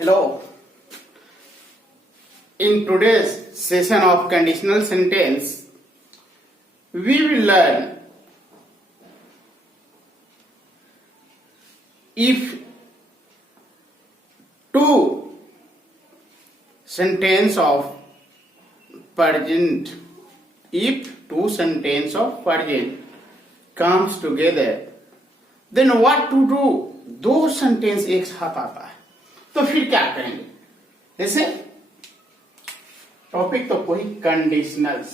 Hello. In today's session of conditional sentence, we will learn if two sentence of present, if two sentence of present comes together, then what to do? दो sentence एक साथ आता है तो फिर क्या करेंगे? जैसे टॉपिक तो कोई कंडीशनल्स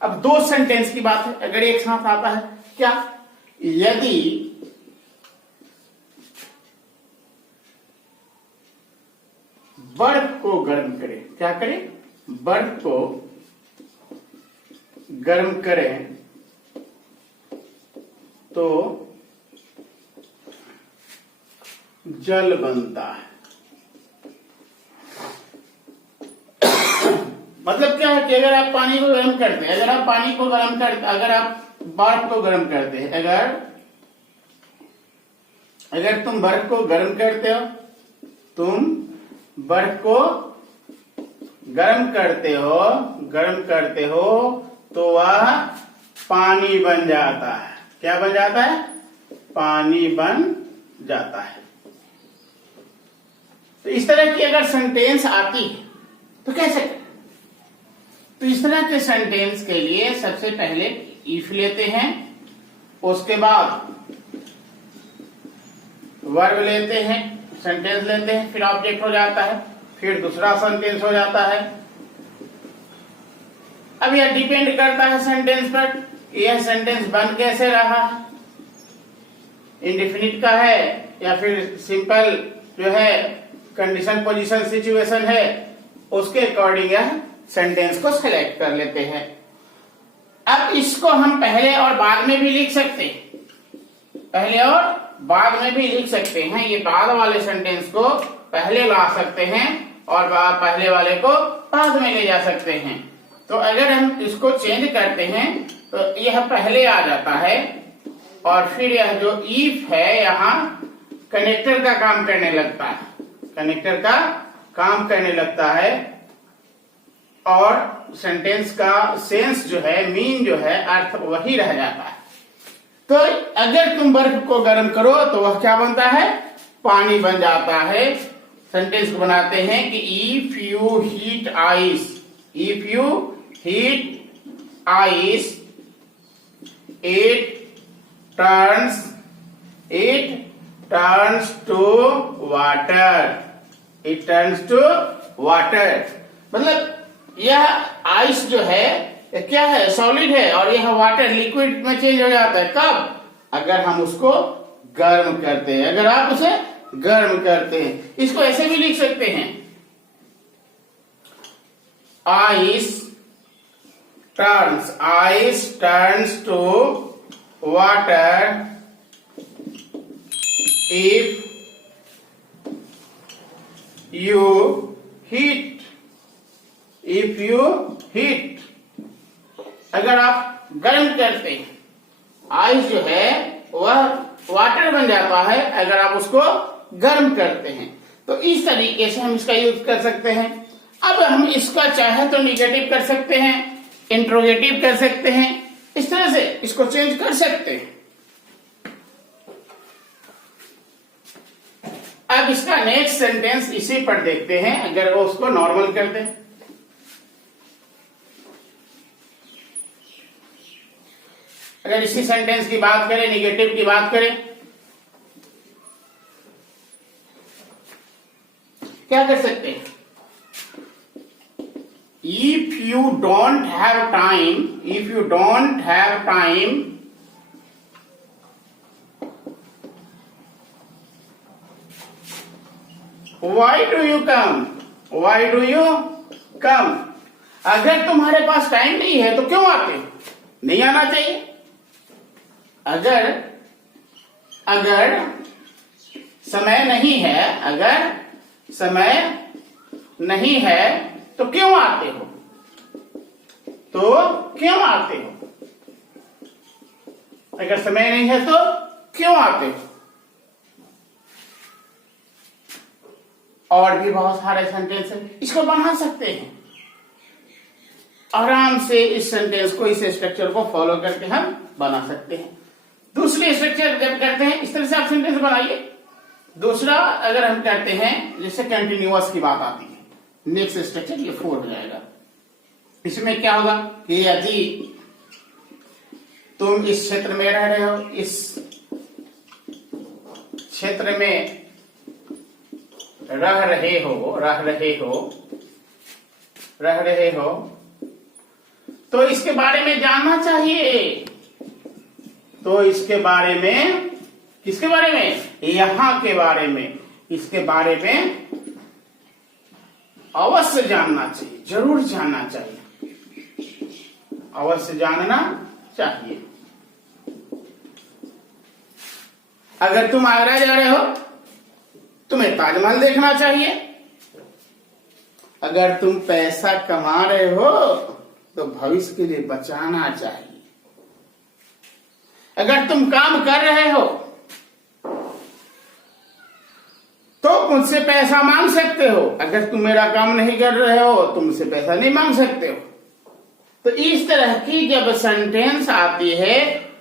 अब दो सेंटेंस की बात है, अगर एक साथ आता है क्या? यदि बर्फ को गर्म करे, क्या करे? बर्फ को गर्म करें तो जल बनता है। मतलब क्या है कि अगर आप पानी को गर्म करते हैं, अगर आप बर्फ को गर्म करते हैं, अगर तुम बर्फ को गर्म करते हो तो वह पानी बन जाता है। क्या बन जाता है? पानी बन जाता है। तो इस तरह की अगर सेंटेंस आती है तो कैसे करें? तो इस तरह के सेंटेंस के लिए सबसे पहले इफ लेते हैं, उसके बाद वर्ब लेते हैं, सेंटेंस लेते हैं, फिर ऑब्जेक्ट हो जाता है, फिर दूसरा सेंटेंस हो जाता है। अब यह डिपेंड करता है सेंटेंस पर, यह सेंटेंस बन कैसे रहा है, इंडेफिनिट का है या फिर सिंपल जो है कंडीशन पोजीशन सिचुएशन है, उसके अकॉर्डिंग यह सेंटेंस को सिलेक्ट कर लेते हैं। अब इसको हम पहले और बाद में भी लिख सकते हैं, ये बाद वाले सेंटेंस को पहले ला सकते हैं और पहले वाले को बाद में ले जा सकते हैं। तो अगर हम इसको चेंज करते हैं तो यह पहले आ जाता है और फिर यह जो इफ है यहाँ कनेक्टर का काम करने लगता है, और सेंटेंस का सेंस जो है, मीन जो है, अर्थ वही रह जाता है। तो अगर तुम बर्फ को गर्म करो तो वह क्या बनता है? पानी बन जाता है। सेंटेंस को बनाते हैं कि if you heat ice it turns to water। मतलब यह आइस जो है क्या है? सॉलिड है, और यह वाटर लिक्विड में चेंज हो जाता है। कब? अगर हम उसको गर्म करते हैं, अगर आप उसे गर्म करते हैं। इसको ऐसे भी लिख सकते हैं, ice turns to water if you heat। अगर आप गर्म करते हैं, आइस जो है वह वाटर बन जाता है अगर आप उसको गर्म करते हैं। तो इस तरीके से हम इसका यूज कर सकते हैं। अब हम इसका चाहे तो निगेटिव कर सकते हैं, इंट्रोगेटिव कर सकते हैं, इस तरह से इसको चेंज कर सकते हैं। अब इसका नेक्स्ट सेंटेंस इसी पर देखते हैं। अगर वो उसको नॉर्मल कर दें, अगर इसी सेंटेंस की बात करें, निगेटिव की बात करें, क्या कर सकते हैं? If you don't have time, why do you come? अगर तुम्हारे पास टाइम नहीं है तो क्यों आते? नहीं आना चाहिए। अगर समय नहीं है तो क्यों आते हो? अगर समय नहीं है तो क्यों आते हो? और भी बहुत सारे सेंटेंस है, इसको बना सकते हैं आराम से। इस सेंटेंस को, इस स्ट्रक्चर को फॉलो करके हम बना सकते हैं। दूसरी स्ट्रक्चर जब करते हैं इस तरह से आप सेंटेंस बनाइए। दूसरा अगर हम करते हैं, जैसे कंटिन्यूअस की बात आती है, नेक्स्ट स्ट्रक्चर ये 4 हो जाएगा। इसमें क्या होगा कि यदि तुम इस क्षेत्र में रह रहे हो, इस क्षेत्र में रह रहे हो तो इसके बारे में जानना चाहिए। तो इसके बारे में, किसके बारे में? यहां के बारे में, इसके बारे में अवश्य जानना चाहिए, जरूर जानना चाहिए, अवश्य जानना चाहिए। अगर तुम आगरा जा रहे हो, तुम्हें ताजमहल देखना चाहिए। अगर तुम पैसा कमा रहे हो तो भविष्य के लिए बचाना चाहिए। अगर तुम काम कर रहे हो तो मुझसे पैसा मांग सकते हो। अगर तुम मेरा काम नहीं कर रहे हो तुम मुझसे पैसा नहीं मांग सकते हो। तो इस तरह की जब सेंटेंस आती है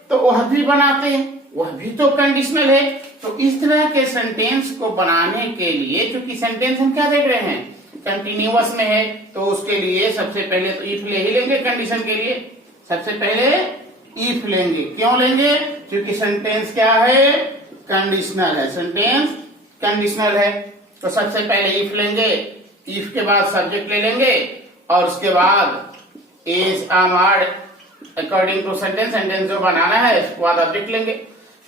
तो वह भी बनाते हैं, वह भी तो कंडीशनल है। तो इस तरह के सेंटेंस को बनाने के लिए, क्योंकि सेंटेंस हम क्या देख रहे हैं, कंटिन्यूअस में है, तो उसके लिए सबसे पहले तो इफ ले ही लेंगे। कंडीशन के लिए सबसे पहले इफ लेंगे। क्यों लेंगे? क्योंकि सेंटेंस क्या है? कंडीशनल है। सेंटेंस कंडीशनल है तो सबसे पहले इफ लेंगे, इफ के बाद सब्जेक्ट ले लेंगे और उसके बाद is according to sentence, sentence जो बनाना है उसके बाद ऑब्जेक्ट लेंगे।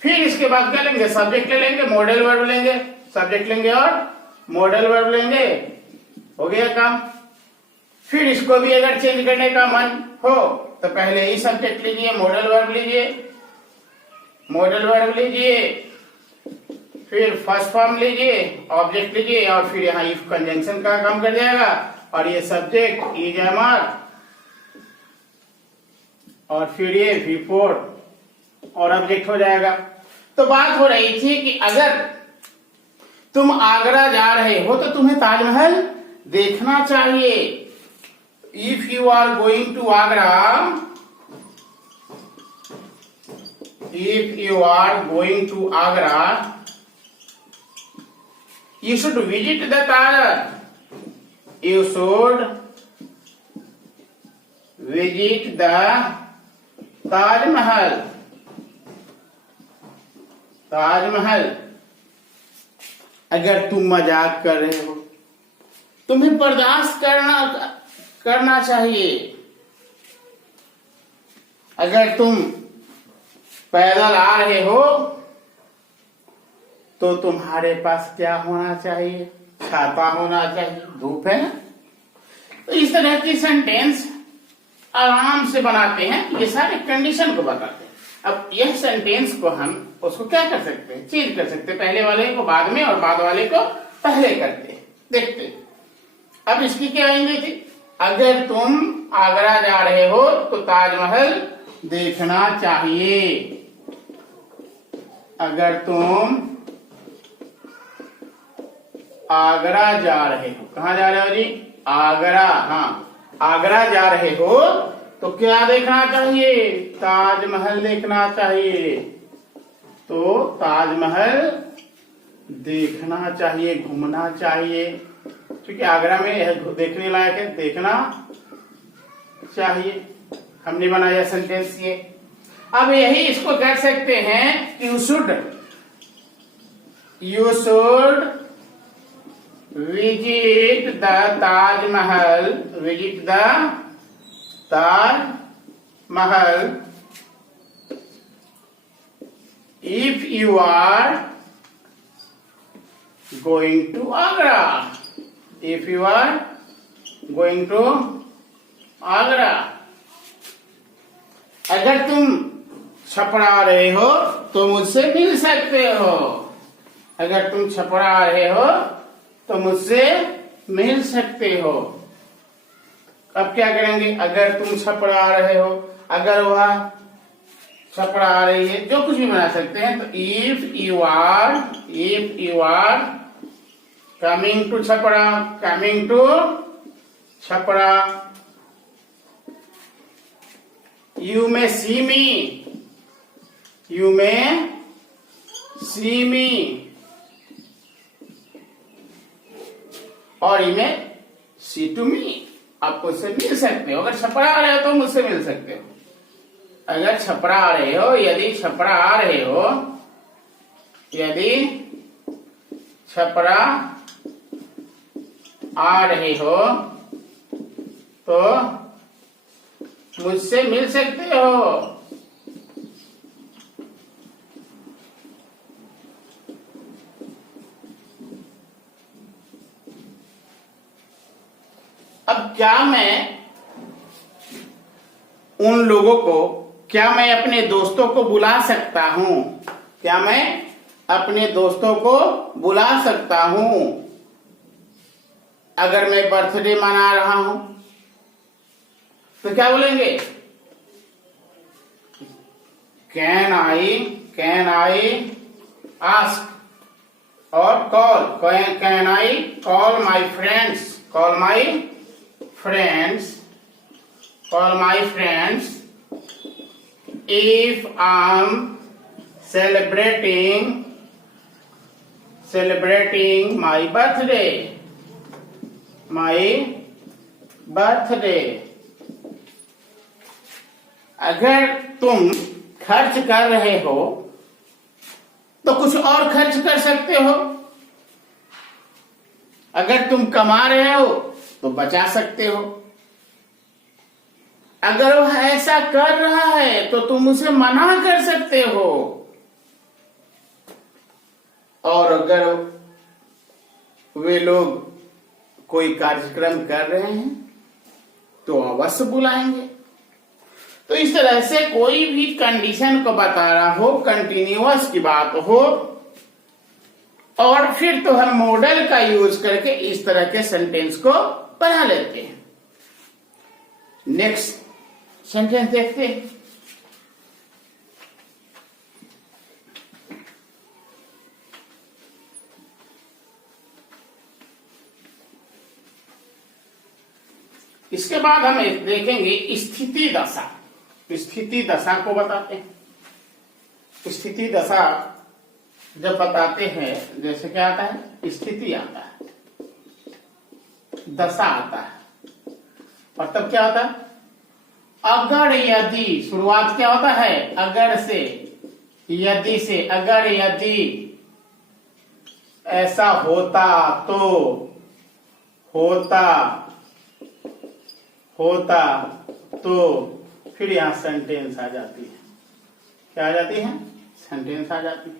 फिर इसके बाद क्या लेंगे? सब्जेक्ट ले लेंगे, मॉडल वर्ब लेंगे, सब्जेक्ट लेंगे और मॉडल वर्ब लेंगे, हो गया काम। फिर इसको भी अगर चेंज करने का मन हो तो पहले ही सब्जेक्ट लीजिए, मॉडल वर्ब लीजिए, फिर फर्स्ट फॉर्म लीजिए, ऑब्जेक्ट लीजिए और फिर यहाँ इफ कंजंक्शन का काम कर जाएगा और ये सब्जेक्ट इज एमआर और फिर ये V4 और ऑब्जेक्ट हो जाएगा। तो बात हो रही थी कि अगर तुम आगरा जा रहे हो तो तुम्हें ताजमहल देखना चाहिए। If you are going to Agra, if you are going to Agra, you should visit the Taj. You should visit the Taj Mahal. Taj Mahal. अगर तुम मजाक कर रहे हो तुम्हें बर्दाश्त करना चाहिए। अगर तुम पैदल आ रहे हो तो तुम्हारे पास क्या होना चाहिए? छाता होना चाहिए, धूप है ना। तो इस तरह की सेंटेंस आराम से बनाते हैं, ये सारे कंडीशन को बताते हैं। अब यह सेंटेंस को हम उसको क्या कर सकते हैं? चेंज कर सकते हैं, पहले वाले को बाद में और बाद वाले को पहले करते हैं। देखते हैं। अब इसकी क्या आएंगे थी? अगर तुम आगरा जा रहे हो तो ताजमहल देखना चाहिए। अगर तुम आगरा जा रहे हो, कहाँ जा रहे हो जी? आगरा। हाँ, आगरा जा रहे हो तो क्या देखना चाहिए? ताजमहल देखना चाहिए। तो ताजमहल देखना चाहिए, घूमना चाहिए, क्योंकि आगरा में यह देखने लायक है, देखना चाहिए। हमने बनाया सेंटेंस ये। अब यही इसको कर सकते हैं, you should visit the Taj Mahal, visit the Taj Mahal if you are going to Agra. If you are going to Agra. अगर तुम छपरा रहे हो तो मुझसे मिल सकते हो। अगर तुम छपरा रहे हो तो मुझसे मिल सकते हो। अब क्या करेंगे? अगर तुम छपरा रहे हो, अगर वह छपड़ा आ रही है, जो कुछ भी बना सकते हैं। तो if you are coming to Chhapra, you may see me, और you may C to me. आप मुझसे मिल सकते हो, अगर छपड़ा आ रहे हो तो मुझसे मिल सकते हो। अगर छपड़ा आ रहे हो, यदि छपड़ा आ रहे हो तो मुझसे मिल सकते हो। अब क्या मैं उन लोगों को, क्या मैं अपने दोस्तों को बुला सकता हूं? क्या मैं अपने दोस्तों को बुला सकता हूं अगर मैं बर्थडे मना रहा हूं? तो क्या बोलेंगे? कैन आई आस्क और call, can I call my friends if I'm celebrating my birthday। अगर तुम खर्च कर रहे हो तो कुछ और खर्च कर सकते हो। अगर तुम कमा रहे हो तो बचा सकते हो। अगर वह ऐसा कर रहा है तो तुम उसे मना कर सकते हो। और अगर वे लोग कोई कार्यक्रम कर रहे हैं तो अवश्य बुलाएंगे। तो इस तरह से कोई भी कंडीशन को बता रहा हो, कंटिन्यूअस की बात हो, और फिर तो हम मॉडल का यूज करके इस तरह के सेंटेंस को बना लेते हैं। नेक्स्ट सेंटेंस देखते हैं। इसके बाद हम देखेंगे स्थिति दशा। स्थिति दशा को बताते हैं। स्थिति दशा जब बताते हैं, जैसे क्या आता है? स्थिति आता है, दशा आता है, और तब क्या आता है? अगर यदि, शुरुआत क्या होता है? अगर से, यदि से। अगर यदि ऐसा होता तो, होता तो, फिर यहां सेंटेंस आ जाती है। क्या आ जाती है? सेंटेंस आ जाती है।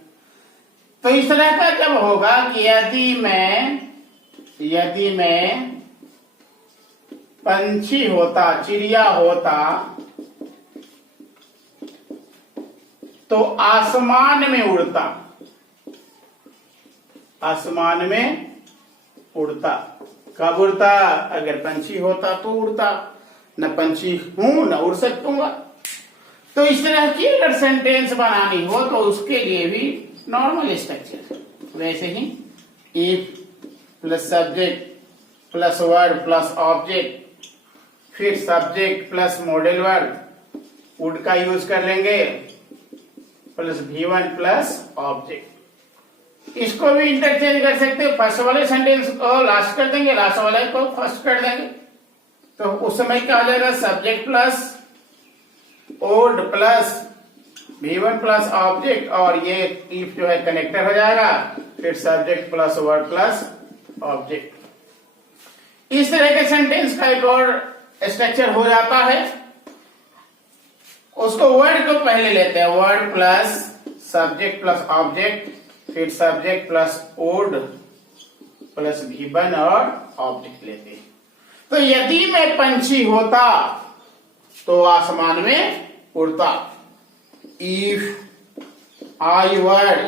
तो इस तरह का जब होगा कि यदि मैं पंछी होता, चिड़िया होता, तो आसमान में उड़ता। आसमान में उड़ता। कब उड़ता? अगर पंछी होता तो उड़ता। न पंछी हूं न उड़ सकूंगा। तो इस तरह की अगर सेंटेंस बनानी हो तो उसके लिए भी नॉर्मल स्ट्रक्चर, वैसे ही if plus subject plus were plus object, फिर subject plus modal word, would का यूज कर लेंगे, प्लस V1 प्लस ऑब्जेक्ट। इसको भी इंटरचेंज कर सकते हैं। फर्स्ट वाले सेंटेंस को लास्ट कर देंगे, लास्ट वाले को फर्स्ट कर देंगे। तो उस समय क्या हो जाएगा? Subject plus would plus V1 plus object, और ये इफ जो है कनेक्टर हो जाएगा, फिर subject plus were plus object. इस तरह के सेंटेंस का एक और स्ट्रक्चर हो जाता है। उसको वर्ड को पहले लेते हैं, were plus subject plus object, फिर subject plus would plus V1 और ऑब्जेक्ट लेते हैं। तो यदि मैं पंछी होता तो आसमान में उड़ता। If I were,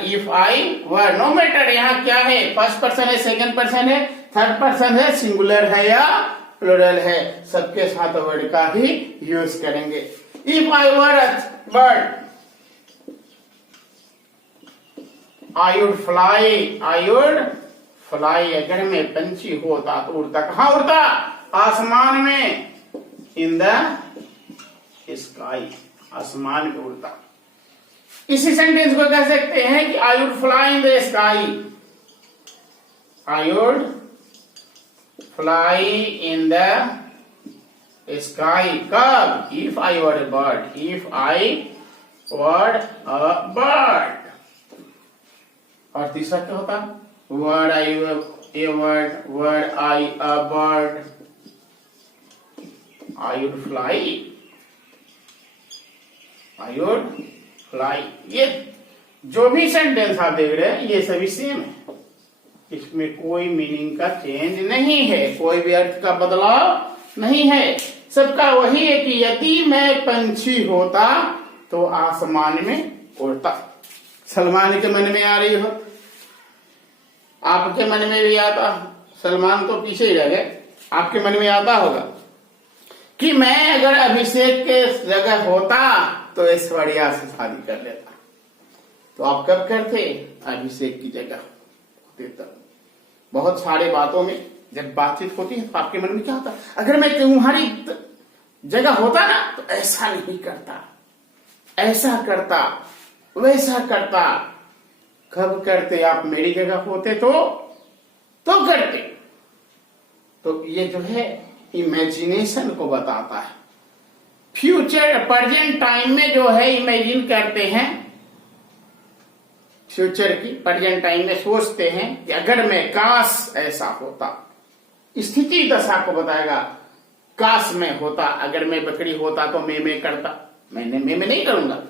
no matter यहाँ क्या है, फर्स्ट पर्सन है, सेकंड पर्सन है, थर्ड पर्सन है, सिंगुलर है या प्लूरल है, सबके साथ वर्ड का ही यूज करेंगे। If I were bird, I would fly, I would fly, अगर मैं पंछी होता तो उड़ता। कहां उड़ता? आसमान में, इन द स्काई, आसमान में उड़ता। इसी सेंटेंस को कह सकते हैं कि I would fly in the sky, I would fly in the sky. कब? If I were a bird, if I were a bird. और तीसरा क्या होता? Were I a bird, were I a bird, I would fly, I would fly. ये जो भी sentence आप देख रहे हैं ये सभी सेम है, इसमें कोई मीनिंग का चेंज नहीं है, कोई भी अर्थ का बदलाव नहीं है। सबका वही है कि यदि मैं पंछी होता तो आसमान में उड़ता। सलमान के मन में आ रही हो, आपके मन में भी आता, सलमान तो पीछे ही रह गए, आपके मन में आता होगा कि मैं अगर अभिषेक के जगह होता तो ऐश्वर्या से शादी कर लेता। तो आप कब करते? अभिषेक की जगह होते तब। बहुत सारे बातों में जब बातचीत होती है तो आपके मन में क्या होता? अगर मैं तुम्हारी जगह होता ना तो ऐसा नहीं करता, ऐसा करता, वैसा करता। कब करते? आप मेरी जगह होते तो करते। तो ये जो है इमेजिनेशन को बताता है। फ्यूचर, प्रेजेंट टाइम में जो है इमेजिन करते हैं, फ्यूचर की प्रेजेंट टाइम में सोचते हैं कि अगर मैं, काश ऐसा होता। स्थिति दशा को बताएगा, काश मैं होता, अगर मैं बकरी होता तो मैं करता। मैं नहीं करूंगा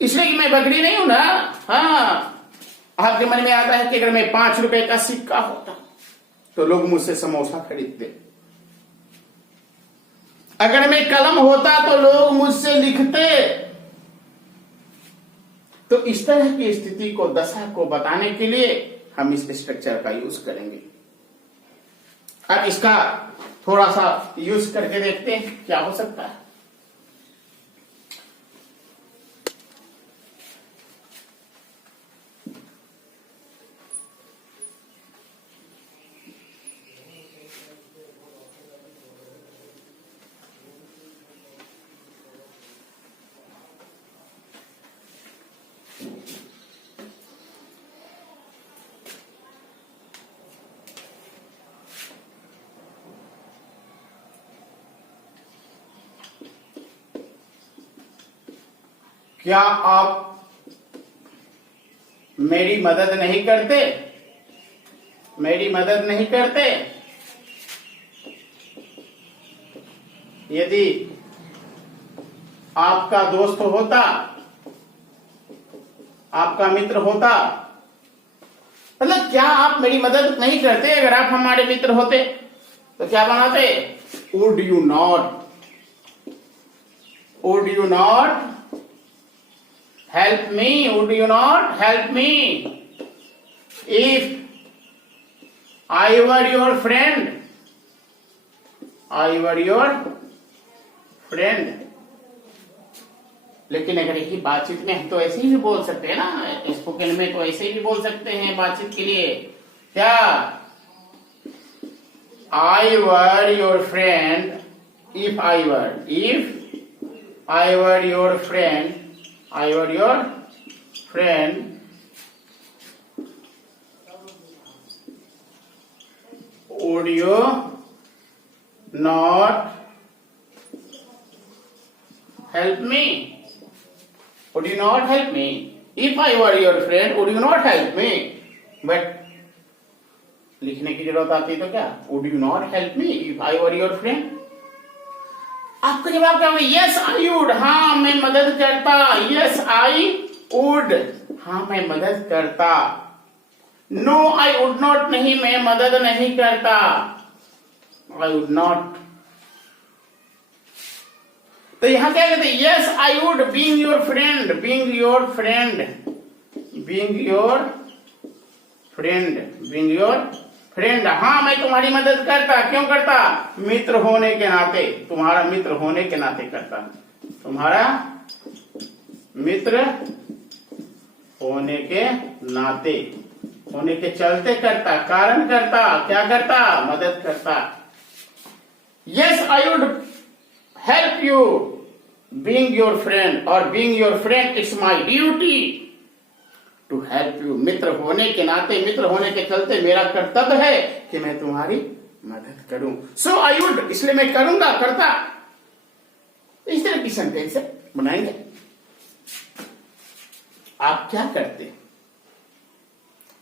इसलिए कि मैं बकरी नहीं हूं ना। हाँ, आपके मन में आता है कि अगर मैं 5 रुपए का सिक्का होता तो लोग मुझसे समोसा खरीदते, अगर मैं कलम होता तो लोग मुझसे लिखते। तो इस तरह की स्थिति को, दशा को बताने के लिए हम इस स्ट्रक्चर का यूज करेंगे। अब इसका थोड़ा सा यूज करके देखते हैं क्या हो सकता है। क्या आप मेरी मदद नहीं करते? मेरी मदद नहीं करते? यदि आपका दोस्त होता, आपका मित्र होता, मतलब क्या आप मेरी मदद नहीं करते? अगर आप हमारे मित्र होते तो क्या बनाते? Would you not, would you not help me, would you not help me if I were your friend, I were your friend। लेकिन अगर यही बातचीत में हम तो ऐसे ही भी बोल सकते हैं ना, स्पोकन में तो ऐसे ही भी बोल सकते हैं बातचीत के लिए। क्या? I were your friend, if I were your friend, I were your friend, would you not help me? Would you not help me? If I were your friend, would you not help me? But लिखने की जरूरत आती है तो क्या? Would you not help me if I were your friend? आपका जवाब क्या होगा? यस आई वुड, हाँ मैं मदद करता। यस आई वुड, हाँ मैं मदद करता। नो आई वुड नॉट, नहीं मैं मदद नहीं करता। आई वुड नॉट। तो यहां क्या कहते हैं? Yes I would being your friend, being your friend, being your friend, being your friend. हाँ मैं तुम्हारी मदद करता। क्यों करता? मित्र होने के नाते, तुम्हारा मित्र होने के नाते करता, तुम्हारा मित्र होने के नाते, होने के चलते करता, कारण करता, क्या करता, मदद करता। Yes I would help you being your friend, और being your friend it's my duty to help you. मित्र होने के नाते, मित्र होने के चलते मेरा कर्तव्य है कि मैं तुम्हारी मदद करूं। सो आई वुड, इसलिए मैं करूंगा, करता। इस तरह की सेंटेंस बनाएंगे। आप क्या करते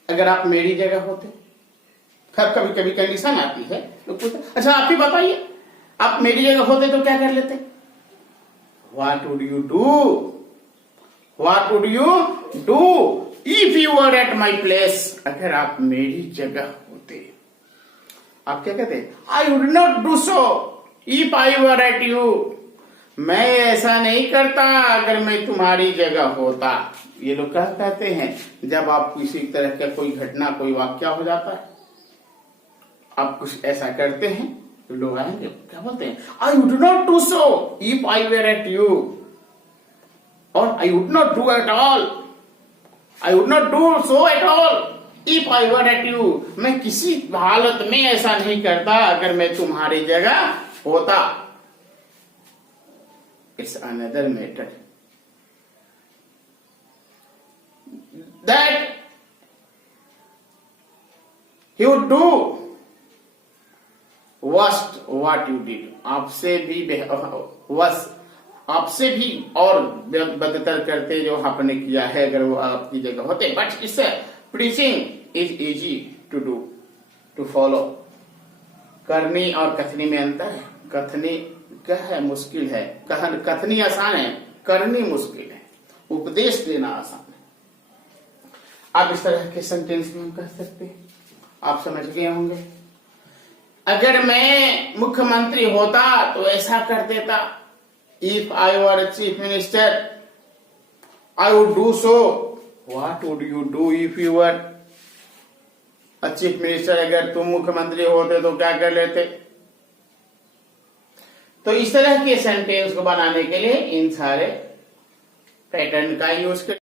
अगर आप मेरी जगह होते? कभी कभी कंडीशन आती है, लोग पूछते अच्छा आप ही बताइए, आप मेरी जगह होते तो क्या कर लेते? What would you do? What would you do if you were at my place? अगर आप मेरी जगह होते, आप क्या कहते? I would not do so if I were at you. मैं ऐसा नहीं करता अगर मैं तुम्हारी जगह होता। ये लोग क्या कहते हैं? जब आप किसी तरह का कोई घटना, कोई वाक्य हो जाता है, आप कुछ ऐसा करते हैं, तो लोग आएंगे क्या बोलते हैं? I would not do so if I were at you, और I would not do at all, I would not do so at all if I were at you. मैं किसी हालत में ऐसा नहीं करता अगर मैं तुम्हारी जगह होता। It's another matter that he would do worst what you did. आपसे भी आपसे भी और बदतर करते जो आपने किया है अगर वो आपकी जगह होते। But it's preaching is easy to do, to follow. करनी और कथनी में अंतर है। कथनी क्या है? मुश्किल है। कथनी आसान है, करनी मुश्किल है। उपदेश देना आसान है। आप इस तरह के सेंटेंस में हम कह सकते हैं। आप समझ गए होंगे। अगर मैं मुख्यमंत्री होता तो ऐसा कर देता। If I were chief minister I would do so. What would you do if you were a chief minister? अगर तुम मुख्यमंत्री होते तो क्या कर लेते? तो इस तरह के सेंटेंस को बनाने के लिए इन सारे पैटर्न का यूज कर